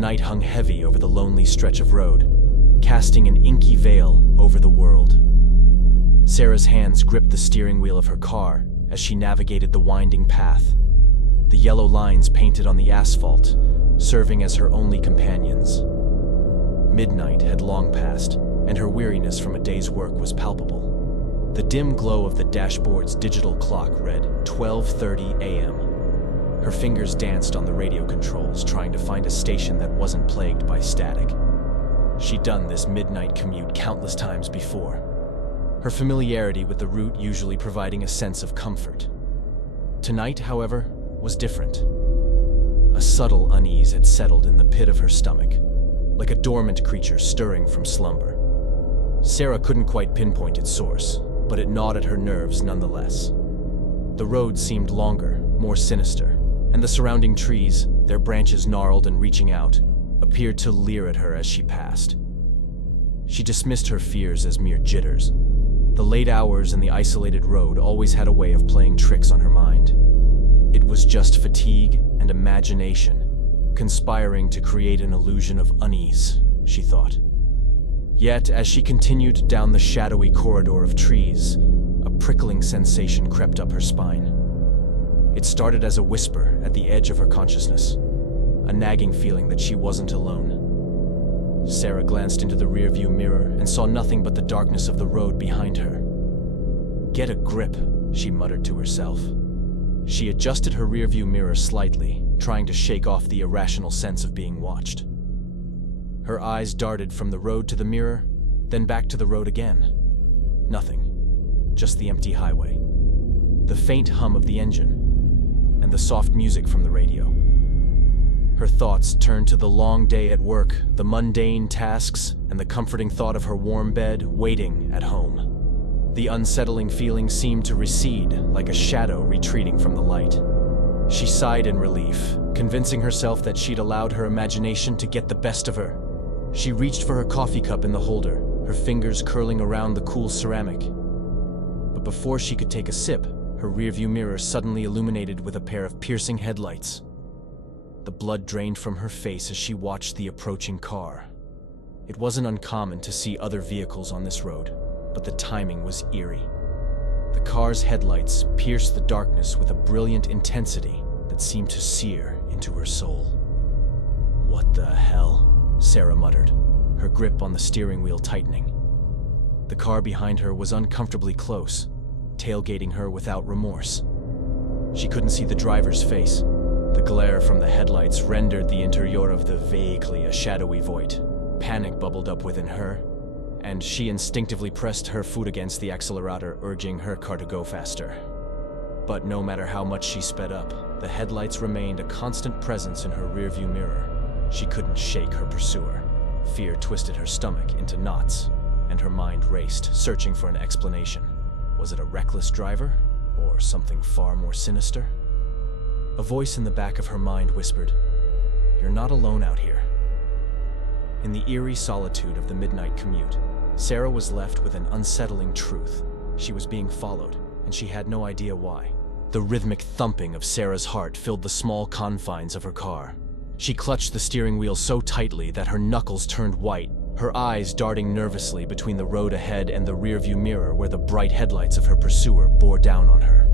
night hung heavy over the lonely stretch of road, casting an inky veil over the world. Sarah's hands gripped the steering wheel of her car as she navigated the winding path, the yellow lines painted on the asphalt serving as her only companions. Midnight had long passed, and her weariness from a day's work was palpable. The dim glow of the dashboard's digital clock read 12:30 a.m. Her fingers danced on the radio controls, trying to find a station that wasn't plagued by static. She'd done this midnight commute countless times before, her familiarity with the route usually providing a sense of comfort. Tonight, however, was different. A subtle unease had settled in the pit of her stomach, like a dormant creature stirring from slumber. Sarah couldn't quite pinpoint its source, but it gnawed at her nerves nonetheless. The road seemed longer, more sinister, and the surrounding trees, their branches gnarled and reaching out, appeared to leer at her as she passed. She dismissed her fears as mere jitters. The late hours and the isolated road always had a way of playing tricks on her mind. It was just fatigue and imagination, conspiring to create an illusion of unease, she thought. Yet, as she continued down the shadowy corridor of trees, a prickling sensation crept up her spine. It started as a whisper at the edge of her consciousness, a nagging feeling that she wasn't alone. Sarah glanced into the rearview mirror and saw nothing but the darkness of the road behind her. "Get a grip," she muttered to herself. She adjusted her rearview mirror slightly, trying to shake off the irrational sense of being watched. Her eyes darted from the road to the mirror, then back to the road again. Nothing. Just the empty highway. The faint hum of the engine, and the soft music from the radio. Her thoughts turned to the long day at work, the mundane tasks, and the comforting thought of her warm bed waiting at home. The unsettling feeling seemed to recede, like a shadow retreating from the light. She sighed in relief, convincing herself that she'd allowed her imagination to get the best of her. She reached for her coffee cup in the holder, her fingers curling around the cool ceramic. But before she could take a sip, her rearview mirror suddenly illuminated with a pair of piercing headlights. The blood drained from her face as she watched the approaching car. It wasn't uncommon to see other vehicles on this road, but the timing was eerie. The car's headlights pierced the darkness with a brilliant intensity that seemed to sear into her soul. "What the hell?" Sarah muttered, her grip on the steering wheel tightening. The car behind her was uncomfortably close, tailgating her without remorse. She couldn't see the driver's face. The glare from the headlights rendered the interior of the vehicle a shadowy void. Panic bubbled up within her, and she instinctively pressed her foot against the accelerator, urging her car to go faster. But no matter how much she sped up, the headlights remained a constant presence in her rearview mirror. She couldn't shake her pursuer. Fear twisted her stomach into knots, and her mind raced, searching for an explanation. Was it a reckless driver, or something far more sinister? A voice in the back of her mind whispered, "You're not alone out here." In the eerie solitude of the midnight commute, Sarah was left with an unsettling truth. She was being followed, and she had no idea why. The rhythmic thumping of Sarah's heart filled the small confines of her car. She clutched the steering wheel so tightly that her knuckles turned white, her eyes darting nervously between the road ahead and the rearview mirror where the bright headlights of her pursuer bore down on her.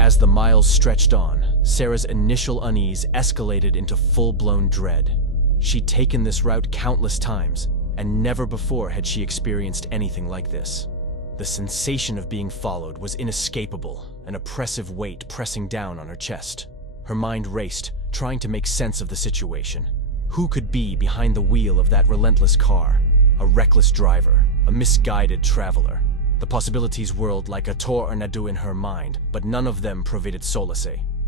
As the miles stretched on, Sarah's initial unease escalated into full-blown dread. She'd taken this route countless times, and never before had she experienced anything like this. The sensation of being followed was inescapable, an oppressive weight pressing down on her chest. Her mind raced, trying to make sense of the situation. Who could be behind the wheel of that relentless car? A reckless driver, a misguided traveler. The possibilities whirled like a tornado in her mind, but none of them provided solace.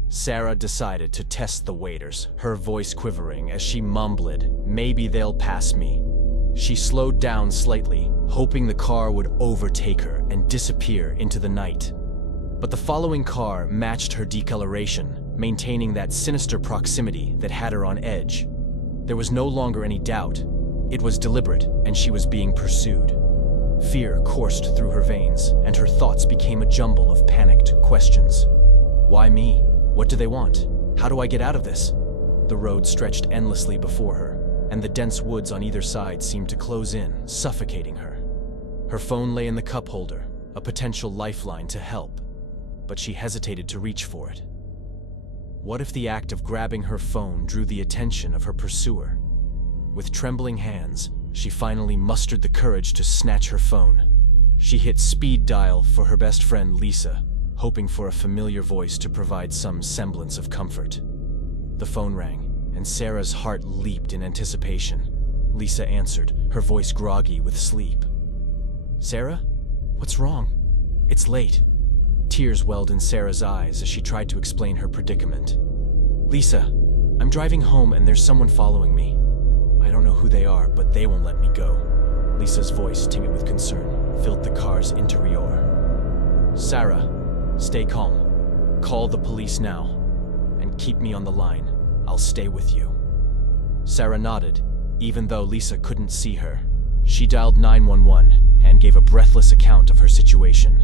Sarah decided to test the waiters, her voice quivering as she mumbled, "Maybe they'll pass me." She slowed down slightly, hoping the car would overtake her and disappear into the night. But the following car matched her deceleration, maintaining that sinister proximity that had her on edge. There was no longer any doubt. It was deliberate, and she was being pursued. Fear coursed through her veins, and her thoughts became a jumble of panicked questions. Why me? What do they want? How do I get out of this? The road stretched endlessly before her, and the dense woods on either side seemed to close in, suffocating her. Her phone lay in the cup holder, a potential lifeline to help, but she hesitated to reach for it. What if the act of grabbing her phone drew the attention of her pursuer? With trembling hands, she finally mustered the courage to snatch her phone. She hit speed dial for her best friend Lisa, hoping for a familiar voice to provide some semblance of comfort. The phone rang, and Sarah's heart leaped in anticipation. Lisa answered, her voice groggy with sleep. "Sarah? What's wrong?" "It's late." Tears welled in Sarah's eyes as she tried to explain her predicament. "Lisa, I'm driving home and there's someone following me. I don't know who they are, but they won't let me go." Lisa's voice, tinged with concern, filled the car's interior. "Sarah, stay calm. Call the police now, and keep me on the line. I'll stay with you." Sarah nodded, even though Lisa couldn't see her. She dialed 911 and gave a breathless account of her situation.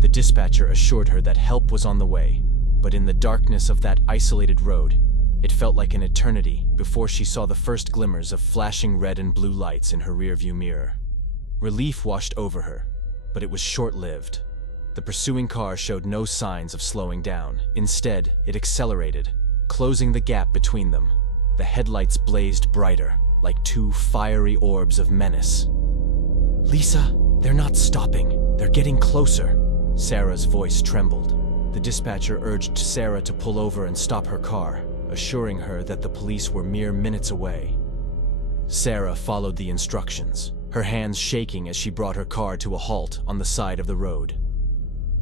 The dispatcher assured her that help was on the way, but in the darkness of that isolated road, it felt like an eternity before she saw the first glimmers of flashing red and blue lights in her rearview mirror. Relief washed over her, but it was short-lived. The pursuing car showed no signs of slowing down. Instead, it accelerated, closing the gap between them. The headlights blazed brighter, like two fiery orbs of menace. "Lisa, they're not stopping. They're getting closer." Sarah's voice trembled. The dispatcher urged Sarah to pull over and stop her car, assuring her that the police were mere minutes away. Sarah followed the instructions, her hands shaking as she brought her car to a halt on the side of the road.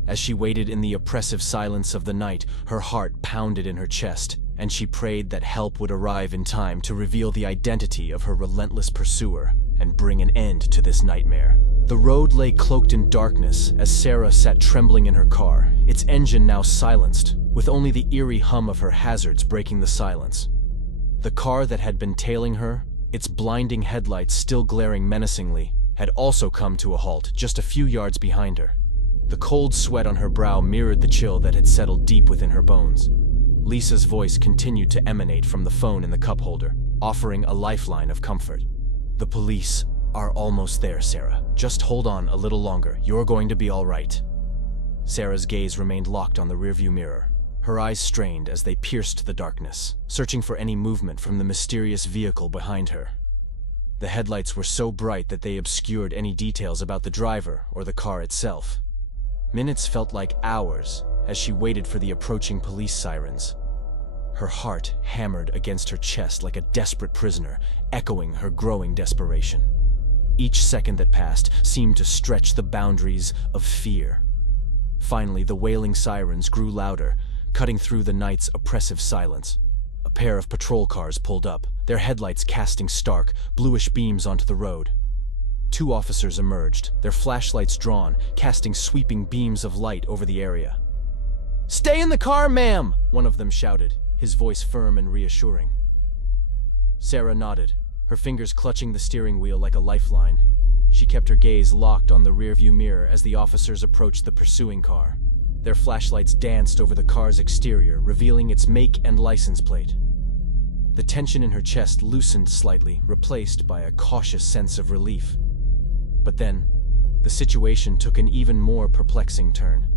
As she waited in the oppressive silence of the night, her heart pounded in her chest, and she prayed that help would arrive in time to reveal the identity of her relentless pursuer and bring an end to this nightmare. The road lay cloaked in darkness as Sarah sat trembling in her car, its engine now silenced, with only the eerie hum of her hazards breaking the silence. The car that had been tailing her, its blinding headlights still glaring menacingly, had also come to a halt just a few yards behind her. The cold sweat on her brow mirrored the chill that had settled deep within her bones. Lisa's voice continued to emanate from the phone in the cup holder, offering a lifeline of comfort. "The police are almost there, Sarah. Just hold on a little longer. You're going to be all right." Sarah's gaze remained locked on the rearview mirror, her eyes strained as they pierced the darkness, searching for any movement from the mysterious vehicle behind her. The headlights were so bright that they obscured any details about the driver or the car itself. Minutes felt like hours as she waited for the approaching police sirens. Her heart hammered against her chest like a desperate prisoner, echoing her growing desperation. Each second that passed seemed to stretch the boundaries of fear. Finally, the wailing sirens grew louder, cutting through the night's oppressive silence. A pair of patrol cars pulled up, their headlights casting stark, bluish beams onto the road. Two officers emerged, their flashlights drawn, casting sweeping beams of light over the area. "Stay in the car, ma'am!" one of them shouted, his voice firm and reassuring. Sarah nodded, her fingers clutching the steering wheel like a lifeline. She kept her gaze locked on the rearview mirror as the officers approached the pursuing car. Their flashlights danced over the car's exterior, revealing its make and license plate. The tension in her chest loosened slightly, replaced by a cautious sense of relief. But then, the situation took an even more perplexing turn.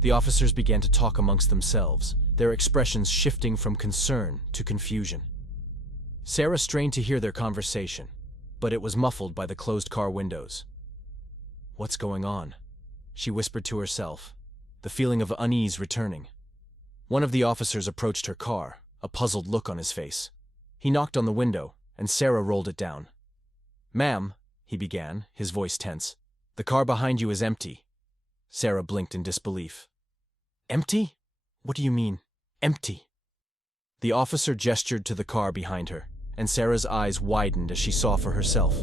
The officers began to talk amongst themselves, their expressions shifting from concern to confusion. Sarah strained to hear their conversation, but it was muffled by the closed car windows. "What's going on?" she whispered to herself, the feeling of unease returning. One of the officers approached her car, a puzzled look on his face. He knocked on the window, and Sarah rolled it down. "Ma'am," he began, his voice tense, "the car behind you is empty." Sarah blinked in disbelief. "Empty? What do you mean, empty?" The officer gestured to the car behind her, and Sarah's eyes widened as she saw for herself.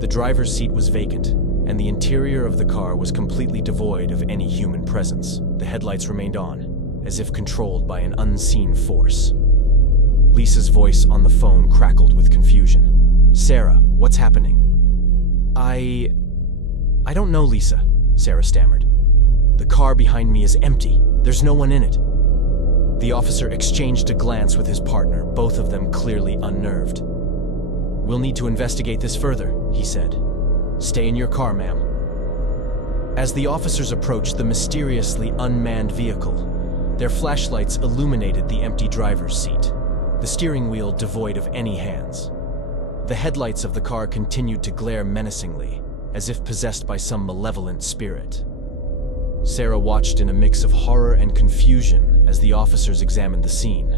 The driver's seat was vacant, and the interior of the car was completely devoid of any human presence. The headlights remained on, as if controlled by an unseen force. Lisa's voice on the phone crackled with confusion. "Sarah, what's happening?" I don't know, Lisa," Sarah stammered. "The car behind me is empty. There's no one in it." The officer exchanged a glance with his partner, both of them clearly unnerved. "We'll need to investigate this further," he said. "Stay in your car, ma'am." As the officers approached the mysteriously unmanned vehicle, their flashlights illuminated the empty driver's seat, the steering wheel devoid of any hands. The headlights of the car continued to glare menacingly, as if possessed by some malevolent spirit. Sarah watched in a mix of horror and confusion as the officers examined the scene,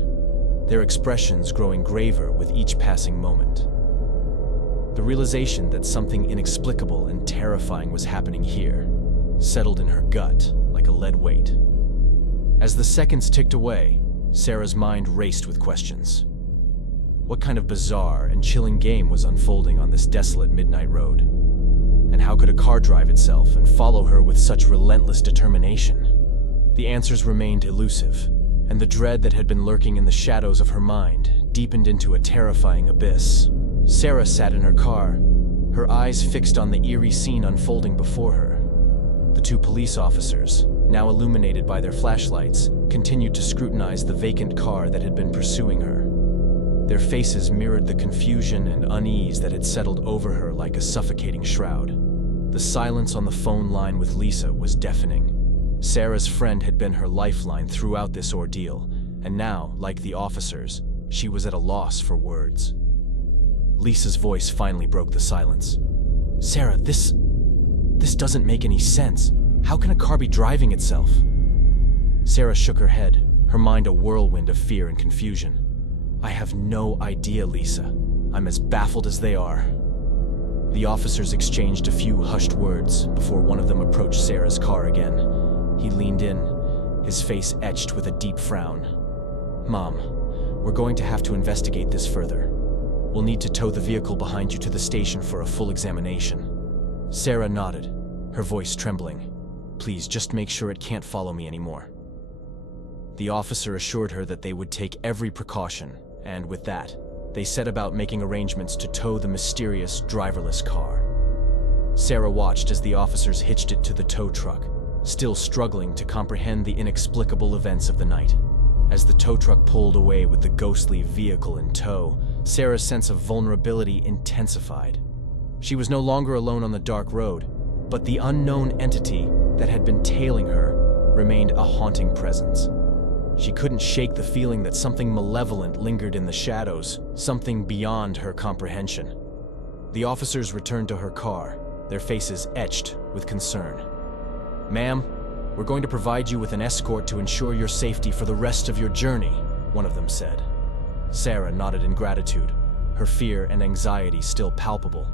their expressions growing graver with each passing moment. The realization that something inexplicable and terrifying was happening here settled in her gut like a lead weight. As the seconds ticked away, Sarah's mind raced with questions. What kind of bizarre and chilling game was unfolding on this desolate midnight road? And how could a car drive itself and follow her with such relentless determination? The answers remained elusive, and the dread that had been lurking in the shadows of her mind deepened into a terrifying abyss. Sarah sat in her car, her eyes fixed on the eerie scene unfolding before her. The two police officers, now illuminated by their flashlights, continued to scrutinize the vacant car that had been pursuing her. Their faces mirrored the confusion and unease that had settled over her like a suffocating shroud. The silence on the phone line with Lisa was deafening. Sarah's friend had been her lifeline throughout this ordeal, and now, like the officers, she was at a loss for words. Lisa's voice finally broke the silence. "Sarah, this doesn't make any sense. How can a car be driving itself?" Sarah shook her head, her mind a whirlwind of fear and confusion. "I have no idea, Lisa. I'm as baffled as they are." The officers exchanged a few hushed words before one of them approached Sarah's car again. He leaned in, his face etched with a deep frown. "Mom, we're going to have to investigate this further. We'll need to tow the vehicle behind you to the station for a full examination." Sarah nodded, her voice trembling. "Please, just make sure it can't follow me anymore." The officer assured her that they would take every precaution, and with that, they set about making arrangements to tow the mysterious driverless car. Sarah watched as the officers hitched it to the tow truck, still struggling to comprehend the inexplicable events of the night. As the tow truck pulled away with the ghostly vehicle in tow, Sarah's sense of vulnerability intensified. She was no longer alone on the dark road, but the unknown entity that had been tailing her remained a haunting presence. She couldn't shake the feeling that something malevolent lingered in the shadows, something beyond her comprehension. The officers returned to her car, their faces etched with concern. "Ma'am, we're going to provide you with an escort to ensure your safety for the rest of your journey," one of them said. Sarah nodded in gratitude, her fear and anxiety still palpable.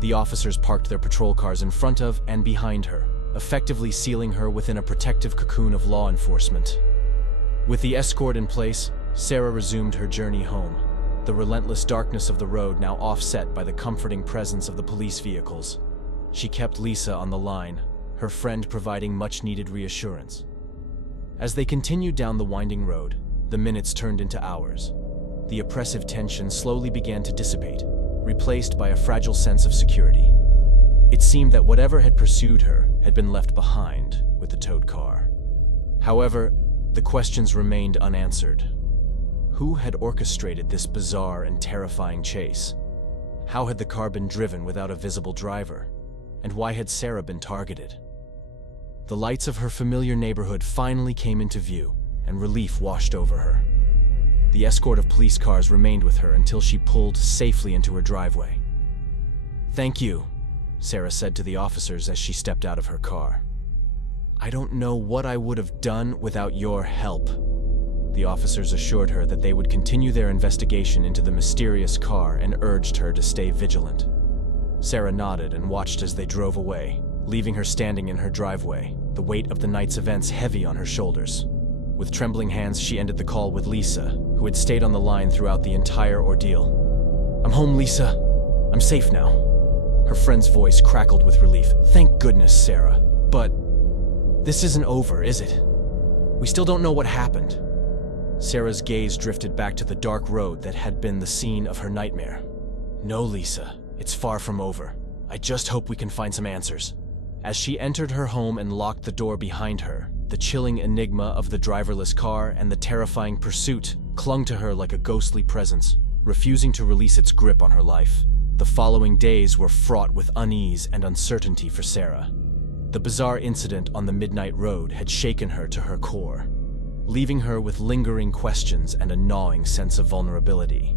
The officers parked their patrol cars in front of and behind her, effectively sealing her within a protective cocoon of law enforcement. With the escort in place, Sarah resumed her journey home, the relentless darkness of the road now offset by the comforting presence of the police vehicles. She kept Lisa on the line, her friend providing much-needed reassurance. As they continued down the winding road, the minutes turned into hours. The oppressive tension slowly began to dissipate, replaced by a fragile sense of security. It seemed that whatever had pursued her had been left behind with the towed car. However, the questions remained unanswered. Who had orchestrated this bizarre and terrifying chase? How had the car been driven without a visible driver? And why had Sarah been targeted? The lights of her familiar neighborhood finally came into view, and relief washed over her. The escort of police cars remained with her until she pulled safely into her driveway. "Thank you," Sarah said to the officers as she stepped out of her car. "I don't know what I would have done without your help." The officers assured her that they would continue their investigation into the mysterious car and urged her to stay vigilant. Sarah nodded and watched as they drove away, leaving her standing in her driveway, the weight of the night's events heavy on her shoulders. With trembling hands, she ended the call with Lisa, who had stayed on the line throughout the entire ordeal. "I'm home, Lisa. I'm safe now." Her friend's voice crackled with relief. "Thank goodness, Sarah. But this isn't over, is it? We still don't know what happened." Sarah's gaze drifted back to the dark road that had been the scene of her nightmare. "No, Lisa, it's far from over. I just hope we can find some answers." As she entered her home and locked the door behind her, the chilling enigma of the driverless car and the terrifying pursuit clung to her like a ghostly presence, refusing to release its grip on her life. The following days were fraught with unease and uncertainty for Sarah. The bizarre incident on the midnight road had shaken her to her core, leaving her with lingering questions and a gnawing sense of vulnerability.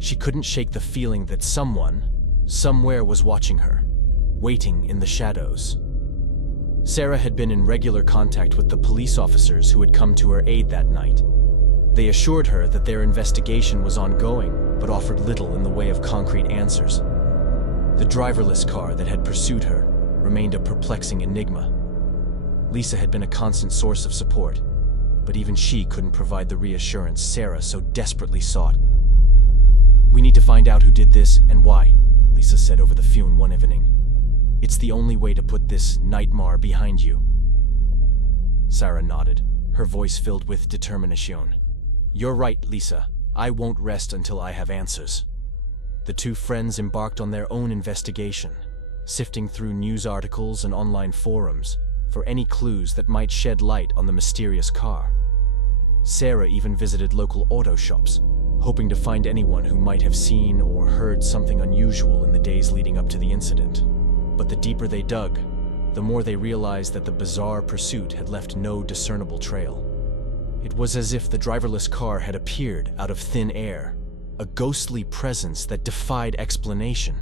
She couldn't shake the feeling that someone, somewhere was watching her, waiting in the shadows. Sarah had been in regular contact with the police officers who had come to her aid that night. They assured her that their investigation was ongoing, but offered little in the way of concrete answers. The driverless car that had pursued her remained a perplexing enigma. Lisa had been a constant source of support, but even she couldn't provide the reassurance Sarah so desperately sought. "We need to find out who did this and why," Lisa said over the phone one evening. "It's the only way to put this nightmare behind you." Sarah nodded, her voice filled with determination. "You're right, Lisa. I won't rest until I have answers." The two friends embarked on their own investigation, sifting through news articles and online forums for any clues that might shed light on the mysterious car. Sarah even visited local auto shops, hoping to find anyone who might have seen or heard something unusual in the days leading up to the incident. But the deeper they dug, the more they realized that the bizarre pursuit had left no discernible trail. It was as if the driverless car had appeared out of thin air, a ghostly presence that defied explanation.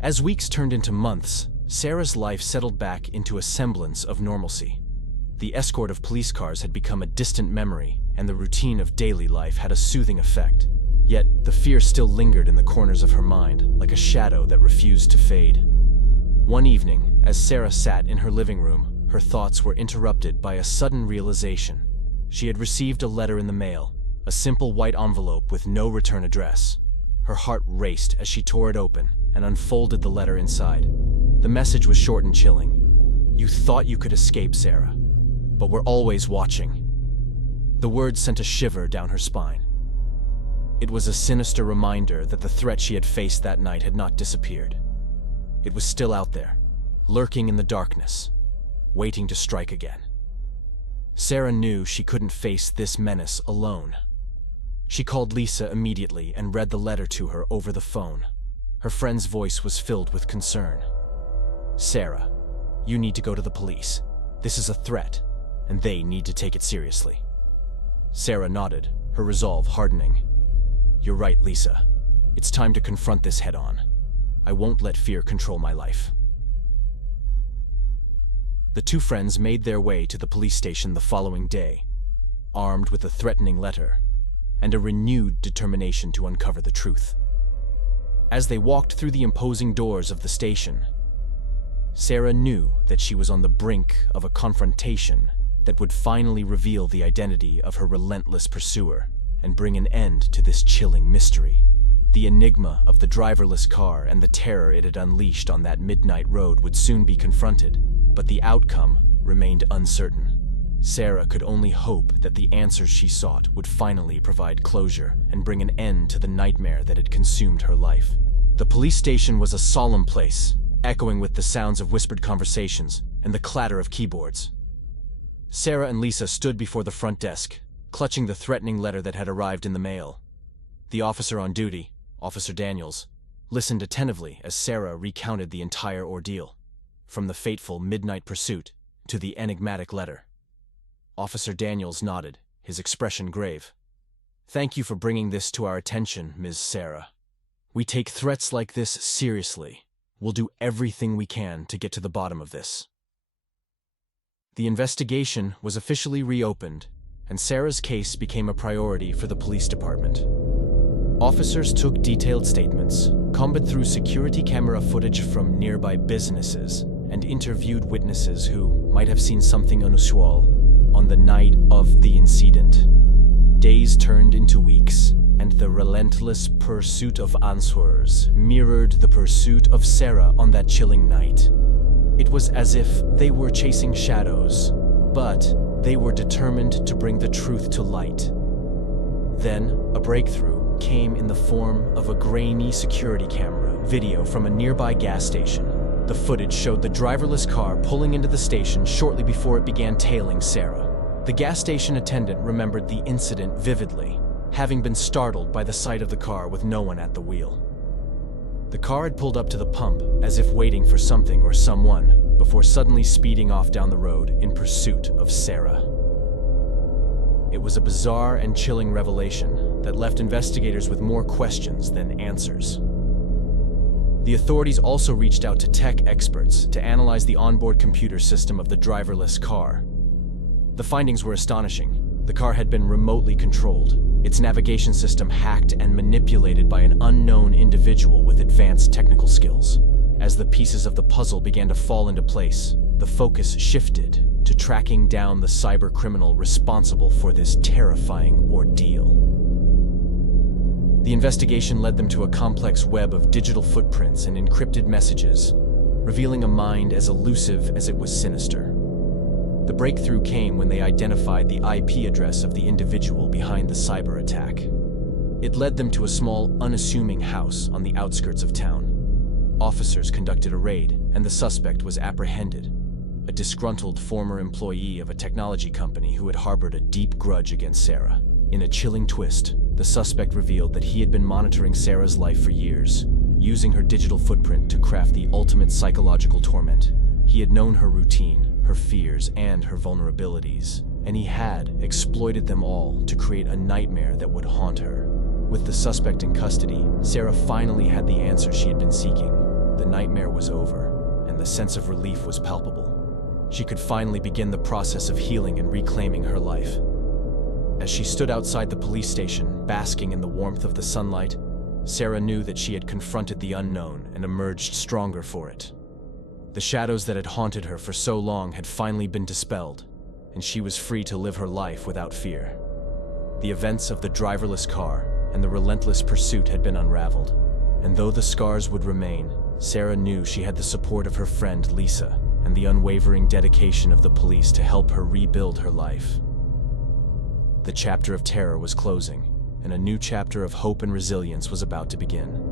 As weeks turned into months, Sarah's life settled back into a semblance of normalcy. The escort of police cars had become a distant memory, and the routine of daily life had a soothing effect. Yet, the fear still lingered in the corners of her mind, like a shadow that refused to fade. One evening, as Sarah sat in her living room, her thoughts were interrupted by a sudden realization. She had received a letter in the mail, a simple white envelope with no return address. Her heart raced as she tore it open and unfolded the letter inside. The message was short and chilling. "You thought you could escape, Sarah, but we're always watching." The words sent a shiver down her spine. It was a sinister reminder that the threat she had faced that night had not disappeared. It was still out there, lurking in the darkness, waiting to strike again. Sarah knew she couldn't face this menace alone. She called Lisa immediately and read the letter to her over the phone. Her friend's voice was filled with concern. "Sarah, you need to go to the police. This is a threat, and they need to take it seriously." Sarah nodded, her resolve hardening. "You're right, Lisa. It's time to confront this head-on. I won't let fear control my life." The two friends made their way to the police station the following day, armed with a threatening letter and a renewed determination to uncover the truth. As they walked through the imposing doors of the station, Sarah knew that she was on the brink of a confrontation that would finally reveal the identity of her relentless pursuer and bring an end to this chilling mystery. The enigma of the driverless car and the terror it had unleashed on that midnight road would soon be confronted, but the outcome remained uncertain. Sarah could only hope that the answers she sought would finally provide closure and bring an end to the nightmare that had consumed her life. The police station was a solemn place, echoing with the sounds of whispered conversations and the clatter of keyboards. Sarah and Lisa stood before the front desk, clutching the threatening letter that had arrived in the mail. The officer on duty, Officer Daniels, listened attentively as Sarah recounted the entire ordeal, from the fateful midnight pursuit to the enigmatic letter. Officer Daniels nodded, his expression grave. "Thank you for bringing this to our attention, Ms. Sarah. We take threats like this seriously. We'll do everything we can to get to the bottom of this." The investigation was officially reopened, and Sarah's case became a priority for the police department. Officers took detailed statements, combed through security camera footage from nearby businesses, and interviewed witnesses who might have seen something unusual on the night of the incident. Days turned into weeks, and the relentless pursuit of answers mirrored the pursuit of Sarah on that chilling night. It was as if they were chasing shadows, but they were determined to bring the truth to light. Then, a breakthrough came in the form of a grainy security camera video from a nearby gas station. The footage showed the driverless car pulling into the station shortly before it began tailing Sarah. The gas station attendant remembered the incident vividly, having been startled by the sight of the car with no one at the wheel. The car had pulled up to the pump as if waiting for something or someone, before suddenly speeding off down the road in pursuit of Sarah. It was a bizarre and chilling revelation that left investigators with more questions than answers. The authorities also reached out to tech experts to analyze the onboard computer system of the driverless car. The findings were astonishing. The car had been remotely controlled, its navigation system hacked and manipulated by an unknown individual with advanced technical skills. As the pieces of the puzzle began to fall into place, the focus shifted to tracking down the cybercriminal responsible for this terrifying ordeal. The investigation led them to a complex web of digital footprints and encrypted messages, revealing a mind as elusive as it was sinister. The breakthrough came when they identified the IP address of the individual behind the cyber attack. It led them to a small, unassuming house on the outskirts of town. Officers conducted a raid, and the suspect was apprehended, a disgruntled former employee of a technology company who had harbored a deep grudge against Sarah. In a chilling twist, the suspect revealed that he had been monitoring Sarah's life for years, using her digital footprint to craft the ultimate psychological torment. He had known her routine, her fears, and her vulnerabilities, and he had exploited them all to create a nightmare that would haunt her. With the suspect in custody, Sarah finally had the answer she had been seeking. The nightmare was over, and the sense of relief was palpable. She could finally begin the process of healing and reclaiming her life. As she stood outside the police station, basking in the warmth of the sunlight, Sarah knew that she had confronted the unknown and emerged stronger for it. The shadows that had haunted her for so long had finally been dispelled, and she was free to live her life without fear. The events of the driverless car and the relentless pursuit had been unraveled, and though the scars would remain, Sarah knew she had the support of her friend Lisa and the unwavering dedication of the police to help her rebuild her life. The chapter of terror was closing, and a new chapter of hope and resilience was about to begin.